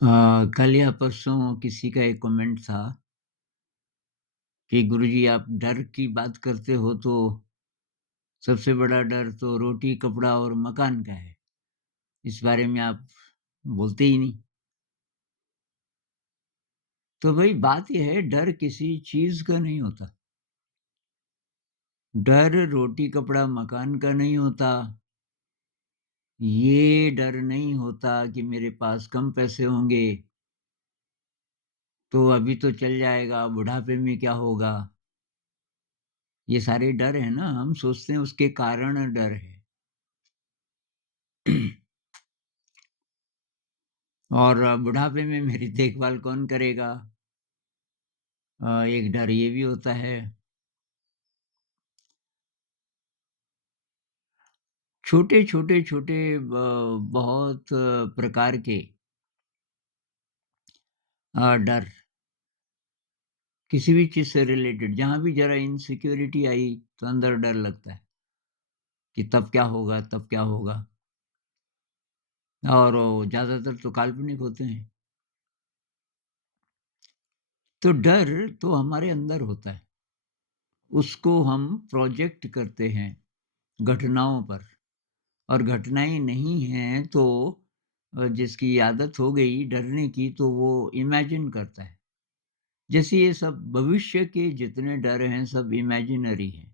कल या परसों किसी का एक कमेंट था कि गुरुजी आप डर की बात करते हो तो सबसे बड़ा डर तो रोटी, कपड़ा और मकान का है। इस बारे में आप बोलते ही नहीं। तो भई बात ये है डर किसी चीज़ का नहीं होता। डर रोटी, कपड़ा, मकान का नहीं होता। ये डर नहीं होता कि मेरे पास कम पैसे होंगे, तो अभी तो चल जाएगा, बुढ़ापे में क्या होगा? ये सारे डर हैं ना, हम सोचते हैं उसके कारण डर है। और बुढ़ापे में मेरी देखभाल कौन करेगा? एक डर ये भी होता है। छोटे-छोटे बहुत प्रकार के डर किसी भी चीज़ से रिलेटेड जहाँ भी ज़रा इनसिक्योरिटी आई तो अंदर डर लगता है कि तब क्या होगा? और वो ज़्यादातर तो काल्पनिक होते हैं। तो डर तो हमारे अंदर होता है। उसको हम प्रोजेक्ट करते हैं घटनाओं पर। और घटनाएँ नहीं हैं तो जिसकी आदत हो गई डरने की तो वो इमेजिन करता है। जैसे ये सब भविष्य के जितने डर हैं सब इमेजिनरी हैं।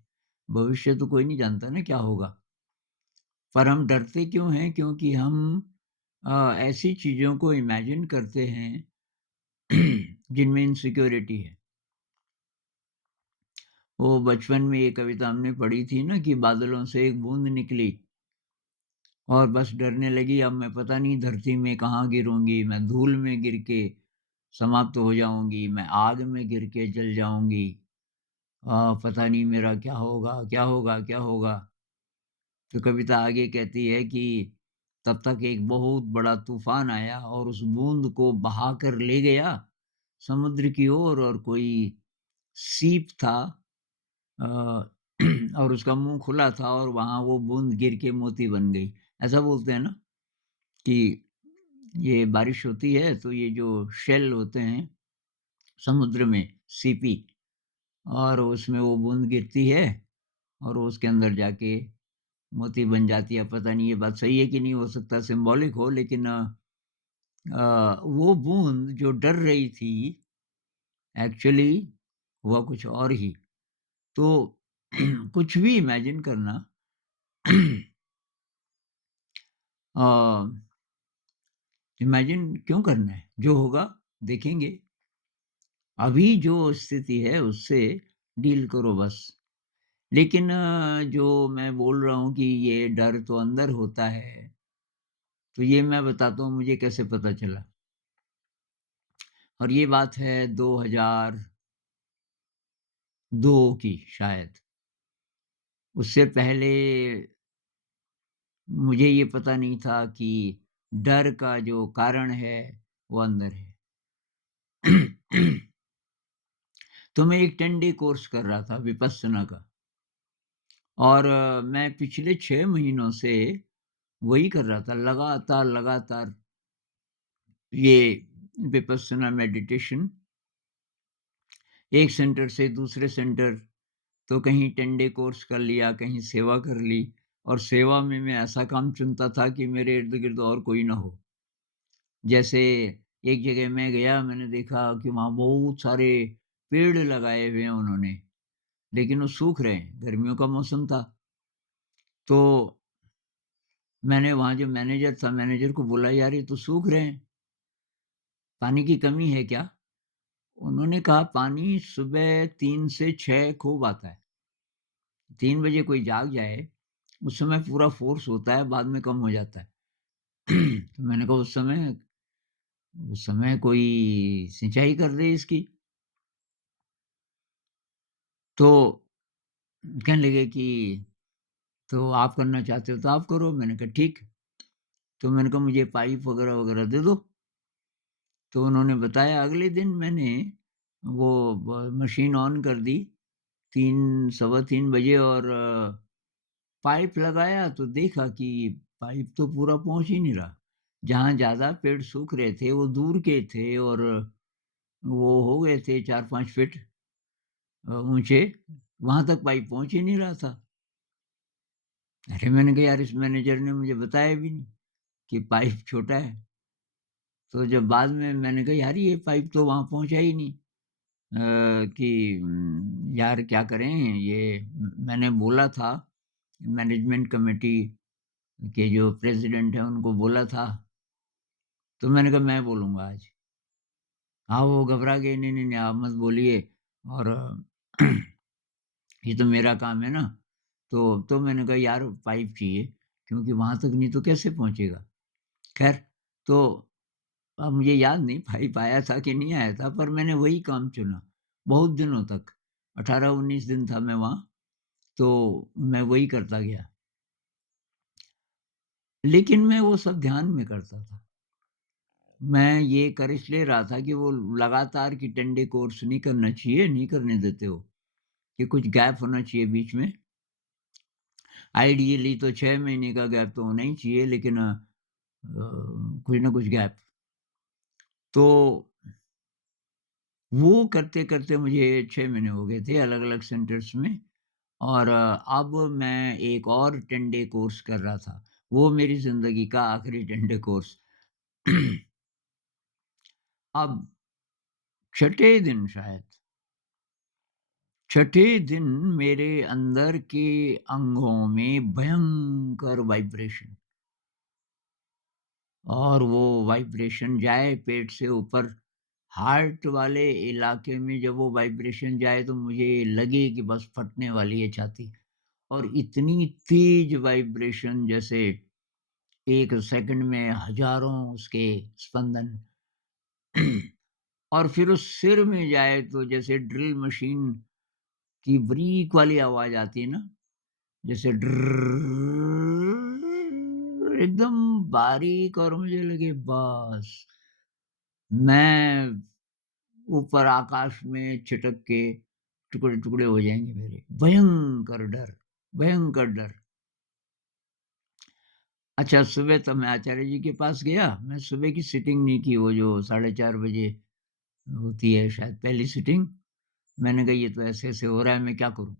भविष्य तो कोई नहीं जानता ना क्या होगा। पर हम डरते क्यों हैं? क्योंकि हम ऐसी चीज़ों को इमेजिन करते हैं जिनमें इनसिक्योरिटी है। वो बचपन में ये कविता हमने पढ़ी थी ना कि बादलों से एक बूँद निकली और बस डरने लगी अब मैं पता नहीं धरती में कहाँ गिरूँगी, मैं धूल में गिर के समाप्त हो जाऊँगी, मैं आग में गिर के जल जाऊँगी। पता नहीं मेरा क्या होगा, क्या होगा, क्या होगा? तो कविता आगे कहती है कि तब तक एक बहुत बड़ा तूफ़ान आया और उस बूँद को बहा कर ले गया समुद्र की ओर और कोई सीप था अ, और उसका मुँह खुला था और वहाँ वो बूँद गिर के मोती बन गई। ऐसा बोलते हैं ना कि ये बारिश होती है तो ये जो शेल होते हैं समुद्र में सीपी और उसमें वो बूंद गिरती है और वो उसके अंदर जाके मोती बन जाती है। पता नहीं ये बात सही है कि नहीं हो सकता सिंबॉलिक हो लेकिन वो बूंद जो डर रही थी एक्चुअली हुआ कुछ और ही। तो कुछ भी इमेजिन करना इमेजिन क्यों करना है? जो होगा देखेंगे। अभी जो स्थिति है उससे डील करो बस। लेकिन जो मैं बोल रहा हूँ कि ये डर तो अंदर होता है, तो ये मैं बताता हूँ मुझे कैसे पता चला। और ये बात है 2002 की शायद। उससे पहले मुझे ये पता नहीं था कि डर का जो कारण है, वो अंदर है। तो मैं एक 10 डे कोर्स कर रहा था विपस्सना का और मैं पिछले 6 महीनों से वही कर रहा था लगातार ये विपस्सना मेडिटेशन एक सेंटर से दूसरे सेंटर तो कहीं 10 डे कोर्स कर लिया, कहीं सेवा कर ली और सेवा में मैं ऐसा काम चुनता था कि मेरे इर्द-गिर्द और कोई ना हो। जैसे एक जगह मैं गया, मैंने देखा कि वहाँ बहुत सारे पेड़ लगाए हुए हैं उन्होंने, लेकिन वो सूख रहे हैं, गर्मियों का मौसम था। तो मैंने वहाँ जो मैनेजर था, मैनेजर को बोला, "यार, ये तो सूख रहे हैं, पानी की कमी है क्या?" उन्होंने कहा, "पानी सुबह 3 से 6 खूब आता है। 3 बजे कोई जाग जाए, उस समय पूरा फ़ोर्स होता है, बाद में कम हो जाता है।" तो मैंने कहा, उस समय कोई सिंचाई कर दे इसकी।" तो कहने लगे कि, "तो आप करना चाहते हो तो आप करो।" मैंने कहा, "ठीक।" तो मैंने कहा, "मुझे पाइप वगैरह-वगैरह दे दो।" तो उन्होंने बताया, अगले दिन मैंने वो मशीन ऑन कर दी 3 सवा 3 बजे और पाइप लगाया तो देखा कि पाइप तो पूरा पहुँच ही नहीं रहा। जहाँ ज़्यादा पेड़ सूख रहे थे, वो दूर के थे और वो हो गए थे 4-5 फीट ऊँचे, वहाँ तक पाइप पहुँच ही नहीं रहा था। अरे! मैंने कहा यार इस मैनेजर ने मुझे बताया भी नहीं कि पाइप छोटा है। तो जब बाद में मैंने कहा यार ये पाइप तो वहाँ पहुँचा ही नहीं। कि यार क्या करें ये मैंने बोला था मैनेजमेंट कमेटी के जो प्रेसिडेंट हैं उनको बोला था, तो मैंने कहा मैं बोलूँगा आज। हाँ, वो घबरा गए, नहीं, नहीं, नहीं आप मत बोलिए और ये तो मेरा काम है ना। तो मैंने कहा यार पाइप चाहिए क्योंकि वहाँ तक नहीं तो कैसे पहुँचेगा? ख़ैर तो अब मुझे याद नहीं पाइप आया था कि नहीं आया था पर मैंने वही काम चुना, बहुत दिनों तक। 18-19 दिन था मैं वहाँ, तो मैं वही करता गया। लेकिन मैं वो सब ध्यान में करता था। मैं ये कर इसलिए रहा था कि वो लगातार की 10 डे कोर्स नहीं करना चाहिए, नहीं करने देते वो, कि कुछ गैप होना चाहिए बीच में। आइडियली तो 6 महीने का गैप तो होना ही चाहिए लेकिन कुछ ना कुछ गैप। तो वो करते-करते मुझे 6 महीने हो गए थे अलग-अलग सेंटर्स में और अब मैं एक और 10 डे कोर्स कर रहा था। वो मेरी ज़िंदगी का आखिरी 10 डे कोर्स। अब छठे दिन शायद, छठे दिन मेरे अंदर के अंगों में भयंकर वाइब्रेशन और वो वाइब्रेशन जाए पेट से ऊपर हार्ट वाले इलाके में जब वो वाइब्रेशन जाए तो मुझे लगे कि बस फटने वाली है छाती और इतनी तेज वाइब्रेशन जैसे 1 सेकंड में हज़ारों उसके स्पंदन और फिर उस सिर में जाए तो जैसे ड्रिल मशीन की बारीक वाली आवाज़ आती है ना, जैसे ड्रररर एकदम बारीक और मुझे लगे बस मैं ऊपर आकाश में छिटक के टुकड़े-टुकड़े हो जाएँगे मेरे। भयंकर डर। अच्छा सुबह तो मैं आचार्य जी के पास गया, मैं सुबह की सिटिंग नहीं की वो जो 4:30 बजे होती है शायद पहली सिटिंग। मैंने कहा ये तो ऐसे-ऐसे हो रहा है मैं क्या करूँ?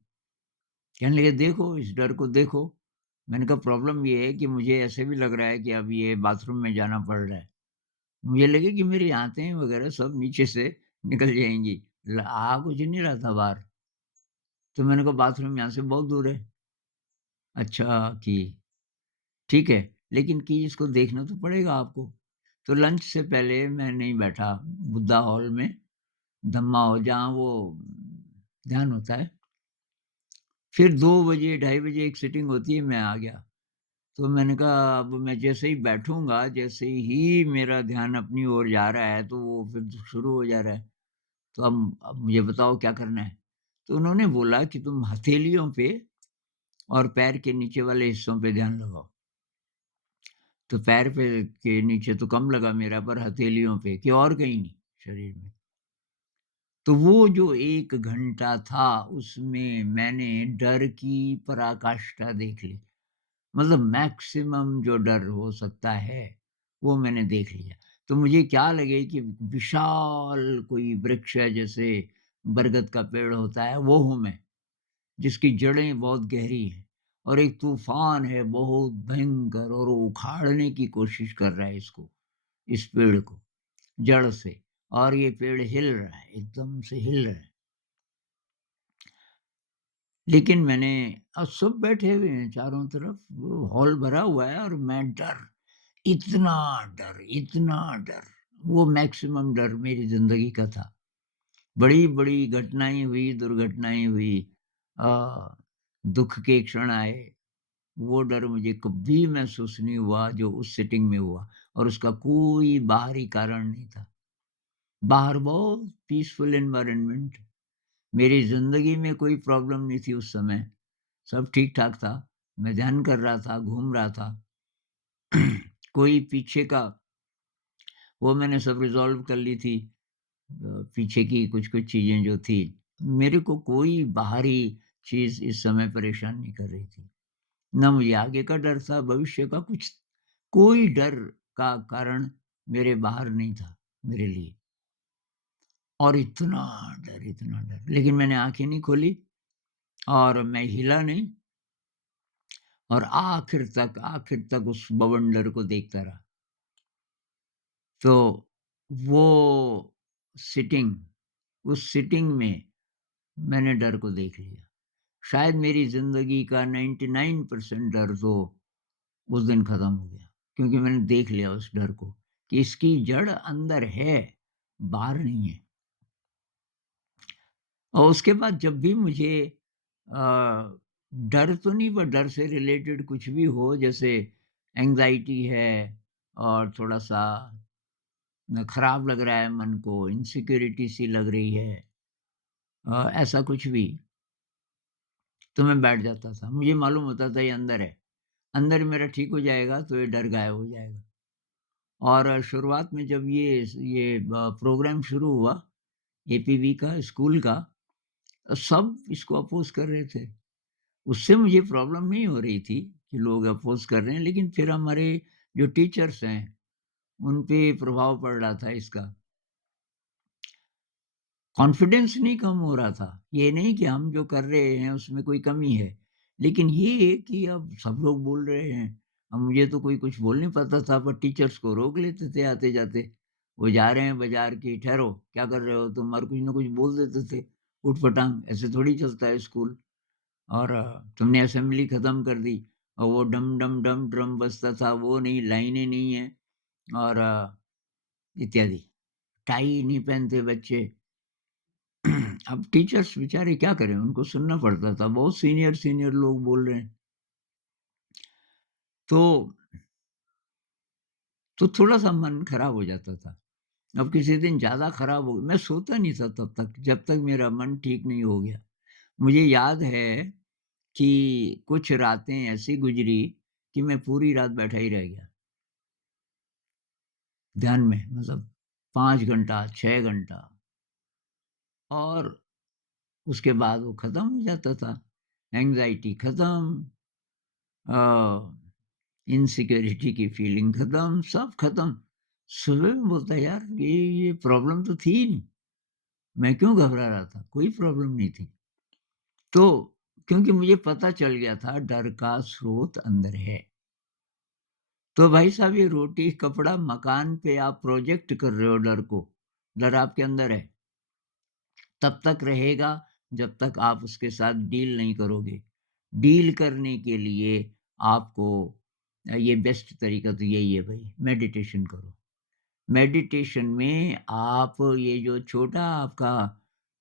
कहने लगे देखो इस डर को देखो। मैंने कहा प्रॉब्लम ये है कि मुझे ऐसे भी लग रहा है कि अब ये बाथरूम में जाना पड़ रहा है। मुझे लगे कि मेरी आंतें वगैरह सब नीचे से निकल जाएँगी। आ कुछ नहीं रहा था बाहर। तो मैंने कहा बाथरूम यहाँ से बहुत दूर है। अच्छा कि ठीक है, लेकिन कि इसको देखना तो पड़ेगा आपको। तो लंच से पहले मैं नहीं बैठा बुद्धा हॉल में, धम्मा हॉल जहाँ वो ध्यान होता है। फिर 2 बजे, ढाई बजे एक सिटिंग होती है, मैं आ गया। तो मैंने कहा अब मैं जैसे ही बैठूँगा, जैसे ही मेरा ध्यान अपनी ओर जा रहा है, तो वो फिर शुरू हो जा रहा है। तो अब मुझे बताओ क्या करना है? तो उन्होंने बोला कि तुम हथेलियों पे और पैर के नीचे वाले हिस्सों पे ध्यान लगाओ। तो पैर पे के नीचे तो कम लगा मेरा, पर हथेलियों पे कि और कहीं नहीं शरीर में। तो वो जो 1 घंटा था, उसमें मैंने डर की पराकाष्ठा देख ली। मतलब मैक्सिमम जो डर हो सकता है, वो मैंने देख लिया। तो मुझे क्या लगे कि विशाल कोई वृक्ष है, जैसे बरगद का पेड़ होता है, वो हूँ मैं, जिसकी जड़ें बहुत गहरी हैं और एक तूफ़ान है बहुत भयंकर और वो उखाड़ने की कोशिश कर रहा है इसको, इस पेड़ को, जड़ से और ये पेड़ हिल रहा है, एकदम से हिल रहा है। लेकिन मैंने सब बैठे हुए हैं चारों तरफ, वो हॉल भरा हुआ है और मैं इतना इतना डर, वो मैक्सिमम डर मेरी ज़िंदगी का था। बड़ी-बड़ी घटनाएँ हुई, दुर्घटनाएँ हुई अ, दुःख के क्षण आए, वो डर मुझे कभी महसूस नहीं हुआ जो उस सिटिंग में हुआ और उसका कोई बाहरी कारण नहीं था। बाहर बहुत पीसफुल एनवायरनमेंट, मेरी ज़िंदगी में कोई प्रॉब्लम नहीं थी उस समय। सब ठीक-ठाक था। मैं ध्यान कर रहा था, घूम रहा था। कोई पीछे का वो मैंने सब रिज़ॉल्व कर ली थी। पीछे की कुछ-कुछ चीज़ें जो थी। मेरे को कोई बाहरी चीज़ इस समय परेशान नहीं कर रही थी। ना मुझे आगे का डर था, भविष्य का कुछ कोई डर का कारण मेरे बाहर नहीं था, मेरे लिए। और इतना डर, लेकिन मैंने आँखें नहीं खोली और मैं हिला नहीं और आखिर तक उस बवंडर को देखता रहा। तो वो सिटिंग उस सिटिंग में मैंने डर को देख लिया। शायद मेरी ज़िंदगी का 99% डर तो उस दिन खत्म हो गया, क्योंकि मैंने देख लिया उस डर को कि इसकी जड़ अंदर है, बाहर नहीं है। और उसके बाद जब भी मुझे अ, डर तो नहीं, पर डर से रिलेटेड कुछ भी हो, जैसे एंग्ज़ायटी है और थोड़ा-सा खराब लग रहा है मन को, इनसिक्योरिटी सी लग रही है, ऐसा कुछ भी, तो मैं बैठ जाता था। मुझे मालूम होता था ये अंदर है, अंदर मेरा ठीक हो जाएगा तो ये डर गायब हो जाएगा। और शुरुआत में जब ये प्रोग्राम शुरू हुआ एपीवी का, स्कूल का, सब इसको अपोज़ कर रहे थे। उससे मुझे प्रॉब्लम नहीं हो रही थी कि लोग अपोज़ कर रहे हैं, लेकिन फिर हमारे जो टीचर्स हैं, उन पे प्रभाव पड़ रहा था इसका। कॉन्फिडेंस नहीं कम हो रहा था। ये नहीं कि हम जो कर रहे हैं उसमें कोई कमी है। लेकिन ये कि अब सब लोग बोल रहे हैं, अब मुझे तो कोई कुछ बोल नहीं पाता था, पर टीचर्स को रोक लेते थे आते-जाते। वो जा रहे हैं बाज़ार कि ठहरो, क्या कर रहे हो तुम? और कुछ न कुछ बोल देते थे, ऊट-पटांग, ऐसे थोड़ी चलता है स्कूल। और तुमने असेंबली खत्म कर दी और वो डम डम डम ड्रम बजता था, वो नहीं, लाइनें नहीं हैं और इत्यादि। टाई नहीं पहनते बच्चे। अब टीचर्स बेचारे क्या करें, उनको सुनना पड़ता था। बहुत सीनियर लोग बोल रहे हैं। तो थोड़ा-सा मन खराब हो जाता था। अब किसी दिन ज़्यादा खराब हो, मैं सोता नहीं था तब तक, जब तक मेरा मन ठीक नहीं हो गया। मुझे याद है कि कुछ रातें ऐसी गुज़री कि मैं पूरी रात बैठा ही रह गया, ध्यान में, मतलब 5 घंटा, 6 घंटा, और उसके बाद वो खत्म हो जाता था। एंग्ज़ायटी खत्म, अ इनसिक्योरिटी की फीलिंग खत्म, सब खत्म। सुबह में बोलता है, यार ये प्रॉब्लम तो थी ही नहीं, मैं क्यों घबरा रहा था? कोई प्रॉब्लम नहीं थी। तो क्योंकि मुझे पता चल गया था डर का स्रोत अंदर है। तो भाई साहब, ये रोटी, कपड़ा, मकान पे आप प्रोजेक्ट कर रहे हो डर को, डर आपके अंदर है, तब तक रहेगा जब तक आप उसके साथ डील नहीं करोगे। डील करने के लिए आपको ये बेस्ट तरीका तो यही है भई, मेडिटेशन करो। मेडिटेशन में आप ये जो छोटा आपका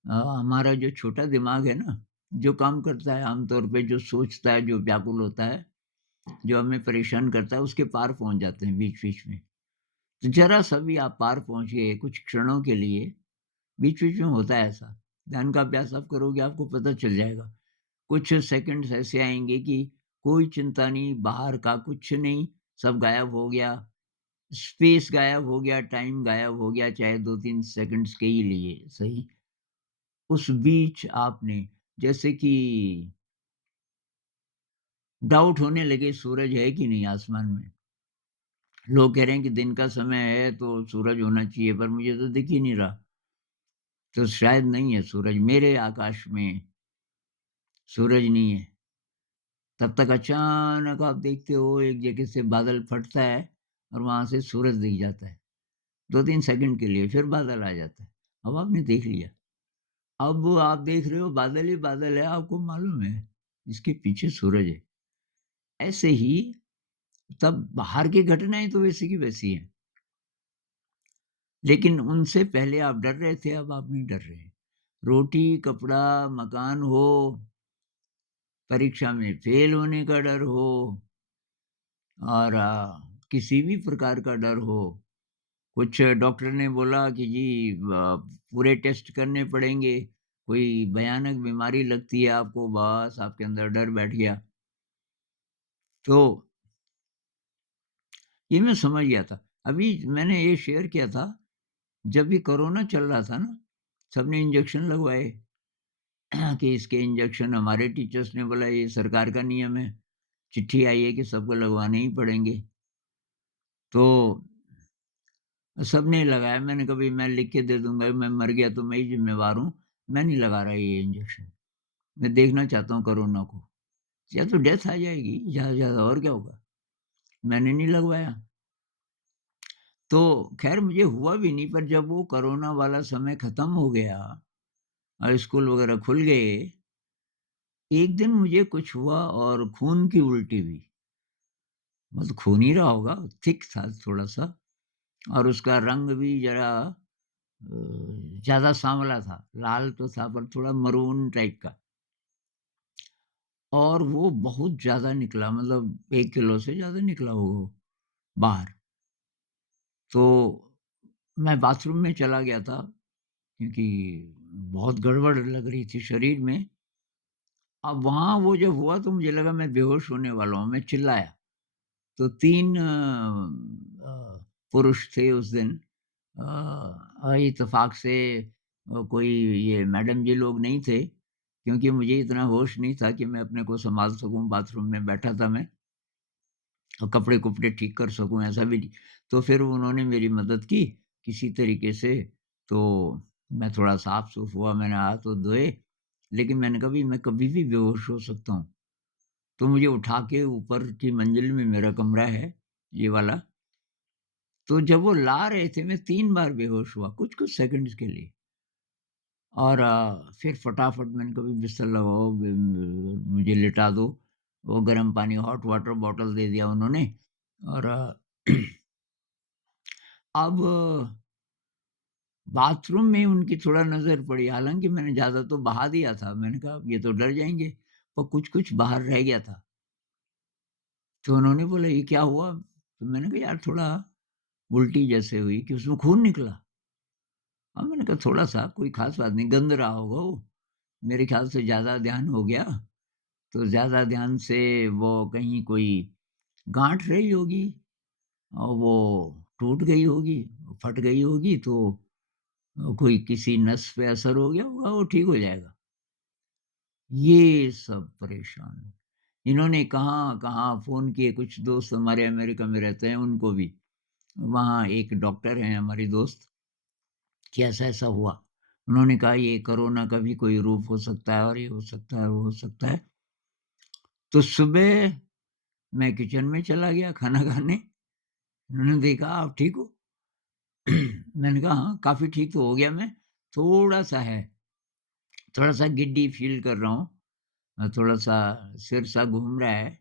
हमारा जो छोटा दिमाग है ना, जो काम करता है आमतौर पे, जो सोचता है, जो व्याकुल होता है, जो हमें परेशान करता है, उसके पार पहुँच जाते हैं बीच-बीच में। तो ज़रा-सा भी आप पार पहुँचिए कुछ क्षणों के लिए, बीच-बीच में होता है ऐसा। ध्यान का अभ्यास आप करोगे, आपको पता चल जाएगा। कुछ सेकंड्स ऐसे आएँगे कि कोई चिंता नहीं, बाहर का कुछ नहीं, सब गायब हो गया। स्पेस गायब हो गया, टाइम गायब हो गया, चाहे 2-3 सेकंड्स के ही लिए सही। उस बीच आपने, जैसे कि डाउट होने लगे सूरज है कि नहीं आसमान में। लोग कह रहे हैं कि दिन का समय है तो सूरज होना चाहिए, पर मुझे तो दिख ही नहीं रहा। तो शायद नहीं है सूरज, मेरे आकाश में सूरज नहीं है। तब तक अचानक आप देखते हो एक जगह से बादल फटता है और वहाँ से सूरज दिख जाता है। 2-3 सेकंड के लिए फिर बादल आ जाता है। अब आपने देख लिया। अब आप देख रहे हो बादल ही बादल है, आपको मालूम है, इसके पीछे सूरज है। ऐसे ही तब बाहर की घटनाएँ तो वैसी की वैसी हैं, लेकिन उनसे पहले आप डर रहे थे, अब आप नहीं डर रहे। रोटी, कपड़ा, मकान हो, परीक्षा में फेल होने का डर हो और किसी भी प्रकार का डर हो। कुछ डॉक्टर ने बोला कि जी पूरे टेस्ट करने पड़ेंगे, कोई भयानक बीमारी लगती है आपको, बस आपके अंदर डर बैठ गया। तो ये मैं समझ गया था। अभी मैंने ये शेयर किया था, जब भी कोरोना चल रहा था ना, सबने इंजेक्शन लगवाए कि इसके इंजेक्शन, हमारे टीचर्स ने बोला ये सरकार का नियम है, चिट्ठी आई है कि सबको लगवाने ही पड़ेंगे। तो सबने लगाया, मैंने कहा भई मैं लिख के दे दूँगा, मैं मर गया तो मैं ही ज़िम्मेवार हूँ, मैं नहीं लगा रहा ये इंजेक्शन। मैं देखना चाहता हूँ कोरोना को, या तो डेथ आ जाएगी ज़्यादा से ज़्यादा और क्या होगा? मैंने नहीं लगवाया। तो ख़ैर मुझे हुआ भी नहीं, पर जब वो कोरोना वाला समय ख़त्म हो गया और स्कूल वग़ैरह खुल गए, एक दिन मुझे कुछ हुआ और खून की उल्टी हुई। मतलब खून ही रहा होगा, थिक था थोड़ा-सा और उसका रंग भी ज़रा ज़्यादा साँवला था, लाल तो था पर थोड़ा मरून टाइप का और वो बहुत ज़्यादा निकला, मतलब 1 किलो से ज़्यादा निकला वो बाहर। तो मैं बाथरूम में चला गया था क्योंकि बहुत गड़बड़ लग रही थी शरीर में। अब वहाँ वो जब हुआ तो मुझे लगा मैं बेहोश होने वाला हूँ, मैं चिल्लाया। तो 3 पुरुष थे उस दिन। इत्तेफ़ाक से कोई ये मैडम जी लोग नहीं थे, क्योंकि मुझे इतना होश नहीं था कि मैं अपने को सँभाल सकूँ, बाथरूम में बैठा था मैं और कपड़े-कुपड़े ठीक कर सकूँ, ऐसा भी नहीं। तो फिर उन्होंने मेरी मदद की किसी तरीके से, तो मैं थोड़ा साफ-सूफ हुआ, मैंने हाथ-वूथ धोए, लेकिन मैंने कहा, "भई मैं कभी भी बेहोश हो सकता हूँ।" तो मुझे उठा के ऊपर की मंजिल में मेरा कमरा है, ये वाला। तो जब वो ला रहे थे, मैं 3 बार बेहोश हुआ, कुछ-कुछ सेकंड्स के लिए और फिर फटाफट मैंने कहा, "भई बिस्तर लगाओ, मुझे लिटा दो।" वो गर्म पानी, हॉट वाटर बॉटल दे दिया उन्होंने और अब बाथरूम में उनकी थोड़ा नज़र पड़ी, हालाँकि मैंने ज़्यादा तो बहा दिया था, मैंने कहा, "अब ये तो डर जाएँगे।" पर कुछ-कुछ बाहर रह गया था। तो उन्होंने बोला, "ये क्या हुआ?" तो मैंने कहा, "यार थोड़ा उल्टी जैसे हुई कि उसमें खून निकला।" हाँ, मैंने कहा, "थोड़ा-सा, कोई ख़ास बात नहीं, गंध रहा होगा वो। मेरे ख़्याल से ज़्यादा ध्यान हो गया, तो ज़्यादा ध्यान से वो कहीं कोई गाँठ रही होगी और वो टूट गई होगी, फट गई होगी तो कोई किसी नस पे असर हो गया होगा, वो ठीक हो जाएगा।" ये सब परेशान। इन्होंने कहाँ-कहाँ फ़ोन किए, कुछ दोस्त हमारे अमेरिका में रहते हैं, उनको भी। वहाँ एक डॉक्टर हैं हमारी दोस्त, कि ऐसा-ऐसा हुआ। उन्होंने कहा ये कोरोना का भी कोई रूप हो सकता है और ये हो सकता है, वो हो सकता है। तो सुबह मैं किचन में चला गया खाना खाने। उन्होंने देखा, "आप ठीक हो?" मैंने कहा, "हाँ, काफ़ी ठीक तो हो गया मैं, थोड़ा-सा है, थोड़ा-सा गिड्डी फ़ील कर रहा हूँ, थोड़ा-सा सिर-सा घूम रहा है,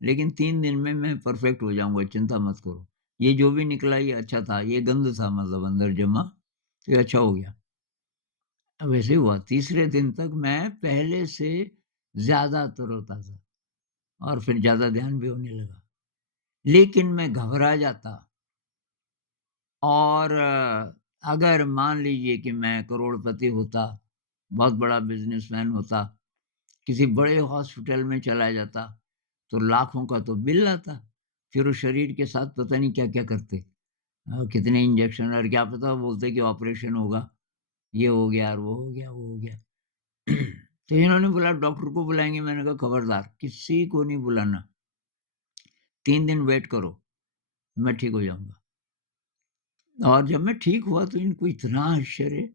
लेकिन 3 दिन में मैं परफ़ेक्ट हो जाऊँगा, चिंता मत करो। ये जो भी निकला ये अच्छा था, ये गंध था मतलब अंदर जमा, तो ये अच्छा हो गया।" वैसे हुआ, तीसरे दिन तक मैं पहले से ज़्यादा तरोताज़ा और फिर ज़्यादा ध्यान भी होने लगा। लेकिन मैं घबरा जाता और अगर मान लीजिए कि मैं करोड़पति होता, बहुत बड़ा बिज़नेसमैन होता, किसी बड़े हॉस्पिटल में चला जाता, तो लाखों का तो बिल आता। फिर उस शरीर के साथ पता नहीं क्या-क्या करते। कितने इंजेक्शन और क्या पता बोलते कि ऑपरेशन होगा, ये हो गया और वो हो गया, वो हो गया। तो इन्होंने बोला डॉक्टर को बुलाएँगे, मैंने कहा खबरदार किसी को नहीं बुलाना, 3 दिन वेट करो, मैं ठीक हो जाऊँगा। और जब मैं ठीक हुआ तो इनको इतना आश्चर्य,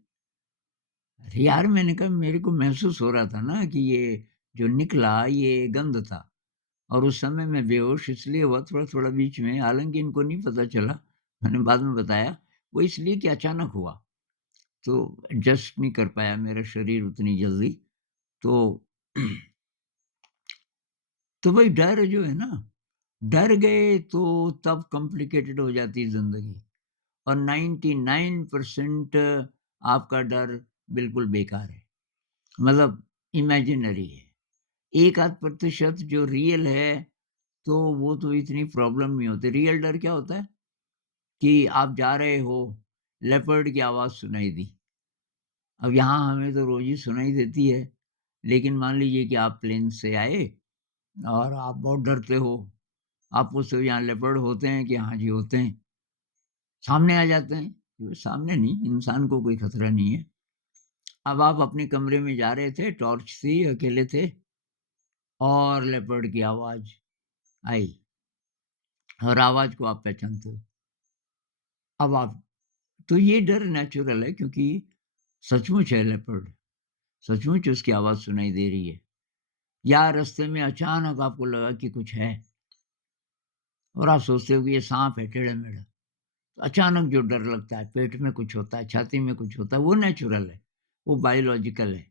अरे यार मैंने कहा मेरे को महसूस हो रहा था ना कि ये जो निकला ये गंध था और उस समय मैं बेहोश इसलिए हुआ थोड़ा-थोड़ा बीच में, हालाँकि इनको नहीं पता चला, मैंने बाद में बताया, वो इसलिए कि अचानक हुआ, तो एडजस्ट नहीं कर पाया मेरा शरीर उतनी जल्दी। तो तो वही डर जो है ना, डर गए तो तब कॉम्प्लिकेटेड हो जाती है ज़िंदगी और 99% आपका डर बिल्कुल बेकार है। मतलब इमेजिनरी है। 1 आध प्रतिशत जो रियल है, तो वो तो इतनी प्रॉब्लम नहीं होती। रियल डर क्या होता है कि आप जा रहे हो, लेपर्ड की आवाज़ सुनाई दी। अब यहाँ हमें तो रोज़ ही सुनाई देती है, लेकिन मान लीजिए कि आप प्लेन से आए और आप बहुत डरते हो। आप पूछते हो यहाँ लेपर्ड होते हैं कि हाँ जी होते हैं। सामने आ जाते हैं, सामने नहीं, इंसान को कोई खतरा नहीं है। अब आप अपने कमरे में जा रहे थे, टॉर्च थी, अकेले थे और लेपर्ड की आवाज़ आई। और आवाज़ को आप पहचानते हो। अब आप तो ये डर नेचुरल है क्योंकि सचमुच है लेपर्ड, सचमुच उसकी आवाज़ सुनाई दे रही है। या रास्ते में अचानक आपको लगा कि कुछ है और आप सोचते हो कि ये साँप है टेढ़ा-मेढ़ा। अचानक जो डर लगता है, पेट में कुछ होता है, छाती में कुछ होता है, वो नेचुरल है, वो बायोलॉजिकल है।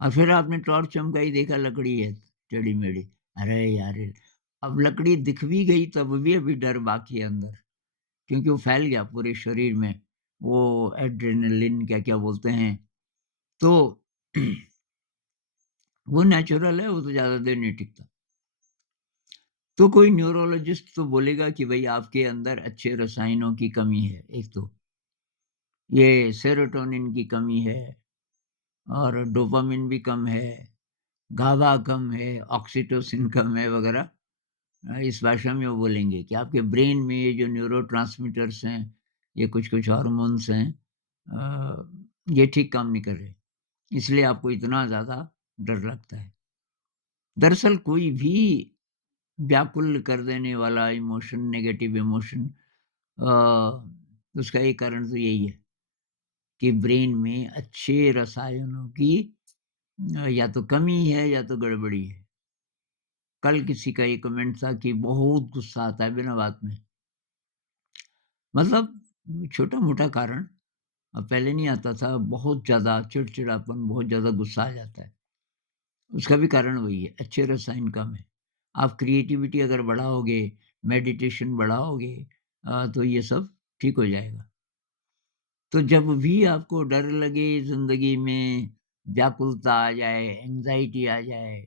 और फिर आपने टॉर्च चमकाई, देखा लकड़ी है टेढ़ी-मेढ़ी। अरे यार! अब लकड़ी दिख भी गई तब भी अभी डर बाकी है अंदर, क्योंकि वो फैल गया पूरे शरीर में। वो एड्रेनालिन क्या-क्या बोलते हैं। तो वो नेचुरल है, वो तो ज़्यादा देर नहीं टिकता। तो कोई न्यूरोलॉजिस्ट तो बोलेगा कि भई आपके अंदर अच्छे रसायनों की कमी है, एक तो। ये सेरोटोनिन की कमी है और डोपामाइन भी कम है, गाबा कम है, ऑक्सीटोसिन कम है वगैरह। इस भाषा में वो बोलेंगे कि आपके ब्रेन में ये जो न्यूरोट्रांसमीटर्स हैं, ये कुछ-कुछ हार्मोन्स हैं, ये ठीक काम नहीं कर रहे, इसलिए आपको इतना ज़्यादा डर लगता है। दरअसल कोई भी व्याकुल कर देने वाला इमोशन, नेगेटिव इमोशन, उसका एक कारण तो यही है कि ब्रेन में अच्छे रसायनों की या तो कमी है या तो गड़बड़ी है। कल किसी का ये कमेंट था कि बहुत गुस्सा आता है बिना बात में। मतलब छोटा-मोटा कारण, पहले नहीं आता था, बहुत ज़्यादा चिड़चिड़ापन, बहुत ज़्यादा गुस्सा आ जाता है। उसका भी कारण वही है, अच्छे रसायन कम है। आप क्रिएटिविटी अगर बढ़ाओगे, मेडिटेशन बढ़ाओगे, तो ये सब ठीक हो जाएगा। तो जब भी आपको डर लगे ज़िंदगी में, व्याकुलता आ जाए, एंग्ज़ायटी आ जाए,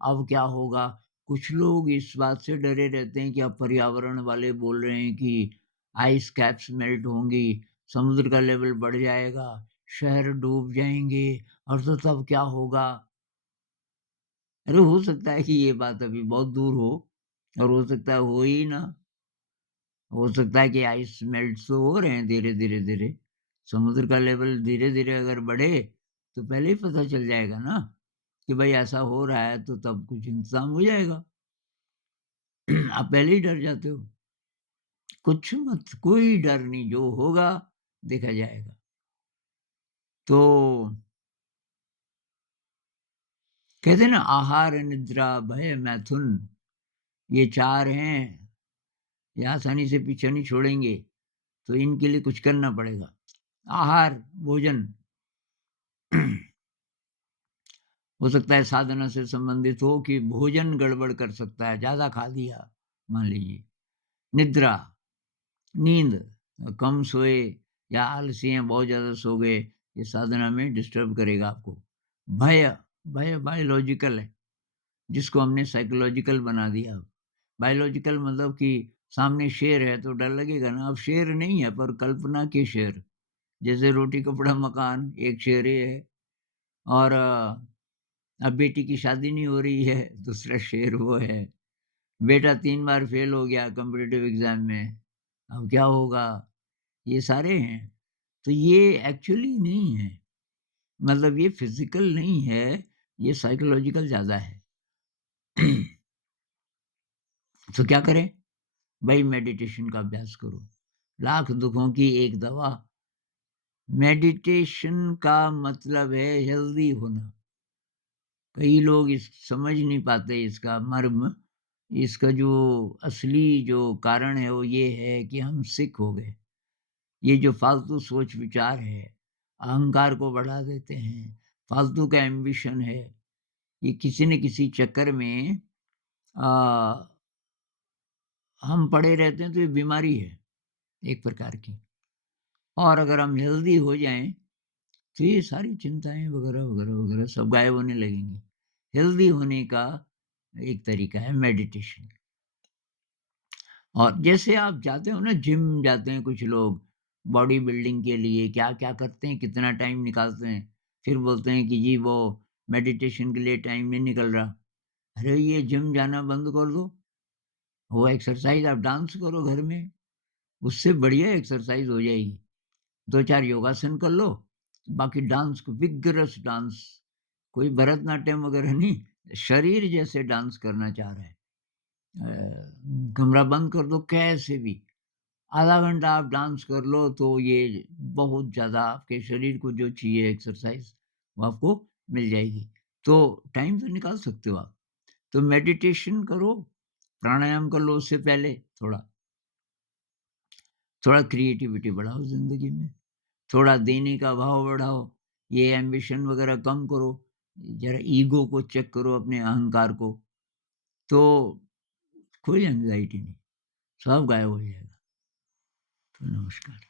अब क्या होगा? कुछ लोग इस बात से डरे रहते हैं कि अब पर्यावरण वाले बोल रहे हैं कि आइस कैप्स मेल्ट होंगी, समुद्र का लेवल बढ़ जाएगा, शहर डूब जाएँगे और तो तब क्या होगा? अरे हो सकता है कि ये बात अभी बहुत दूर हो और हो सकता है हो ही ना। हो सकता है कि आइस मेल्ट्स तो हो रहे हैं धीरे-धीरे। समुद्र का लेवल धीरे-धीरे अगर बढ़े, तो पहले ही पता चल जाएगा ना, कि भई ऐसा हो रहा है तो तब कुछ इंतज़ाम हो जाएगा। आप पहले ही डर जाते हो। कुछ मत, कोई डर नहीं, जो होगा देखा जाएगा। तो कहते हैं ना, आहार, निद्रा, भय, मैथुन, ये 4 हैं, ये आसानी से पीछा नहीं छोड़ेंगे, तो इनके लिए कुछ करना पड़ेगा। आहार, भोजन हो सकता है साधना से संबंधित हो कि भोजन गड़बड़ कर सकता है, ज़्यादा खा लिया, मान लीजिए। निद्रा, नींद, कम सोए या आलसी हैं, बहुत ज़्यादा सो गए, ये साधना में डिस्टर्ब करेगा आपको। भय, भय बायोलॉजिकल है, जिसको हमने साइकोलॉजिकल बना दिया अब। बायोलॉजिकल मतलब कि सामने शेर है तो डर लगेगा ना, अब शेर नहीं है पर कल्पना के शेर। जैसे रोटी, कपड़ा, मकान, एक शेर ये है। और अब बेटी की शादी नहीं हो रही है, दूसरा शेर वो है। बेटा 3 बार फेल हो गया कॉम्पिटिटिव एग्ज़ाम में, अब क्या होगा? ये सारे हैं। तो ये एक्चुअली नहीं है, मतलब ये फ़िज़िकल नहीं है, ये साइकोलॉजिकल ज़्यादा है। तो क्या करें? भई मेडिटेशन का अभ्यास करो। लाख दुखों की एक दवा, मेडिटेशन का मतलब है हेल्दी होना। कई लोग इस समझ नहीं पाते इसका मर्म। इसका जो असली जो कारण है वो ये है कि हम सिक हो गए। ये जो फ़ालतू सोच-विचार है, अहंकार को बढ़ा देते हैं, फ़ालतू का एम्बिशन है, ये किसी न किसी चक्कर में अ, हम पड़े रहते हैं, तो ये बीमारी है एक प्रकार की। और अगर हम हेल्दी हो जाएँ, तो ये सारी चिंताएँ वगैरह, वगैरह, वगैरह सब गायब होने लगेंगी। हेल्दी होने का एक तरीका है मेडिटेशन। और जैसे आप जाते हो ना, जिम जाते हैं कुछ लोग, बॉडी बिल्डिंग के लिए क्या-क्या करते हैं, कितना टाइम निकालते हैं। फिर बोलते हैं कि जी वो मेडिटेशन के लिए टाइम नहीं निकल रहा। अरे ये जिम जाना बंद कर दो, वो एक्सरसाइज़ आप डांस करो घर में, उससे बढ़िया एक्सरसाइज़ हो जाएगी। 2-4 योगासन कर लो, बाकी डांस को विगरस डांस, कोई भरतनाट्यम वगैरह नहीं, शरीर जैसे डांस करना चाह रहा है। कमरा बंद कर दो कैसे भी, आधा घंटा आप डांस कर लो तो ये बहुत ज़्यादा आपके शरीर को जो चाहिए एक्सरसाइज़ वो आपको मिल जाएगी। तो टाइम तो निकाल सकते हो आप। तो मेडिटेशन करो, प्राणायाम कर लो उससे पहले थोड़ा, थोड़ा क्रिएटिविटी बढ़ाओ ज़िंदगी में, थोड़ा देने का भाव बढ़ाओ, ये एम्बिशन वगैरह कम करो, ज़रा ईगो को चेक करो अपने अहंकार को, तो कोई एंग्ज़ायटी नहीं, सब गायब हो जाएगा। तो नमस्कार।